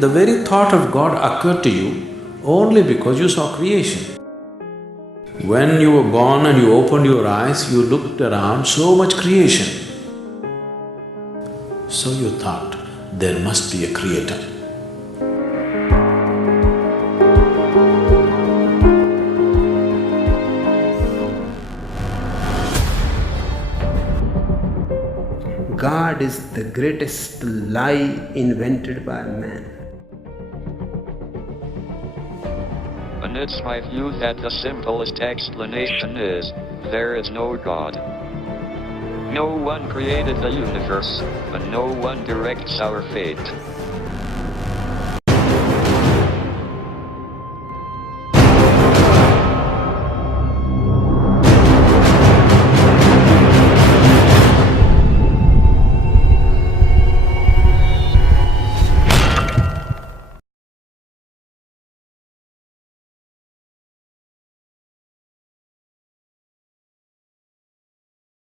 the very thought of God occurred to you only because you saw creation. When you were born and you opened your eyes, you looked around, so much creation. So you thought, there must be a creator. God is the greatest lie invented by man. And it's my view that the simplest explanation is, there is no God. No one created the universe, and no one directs our fate.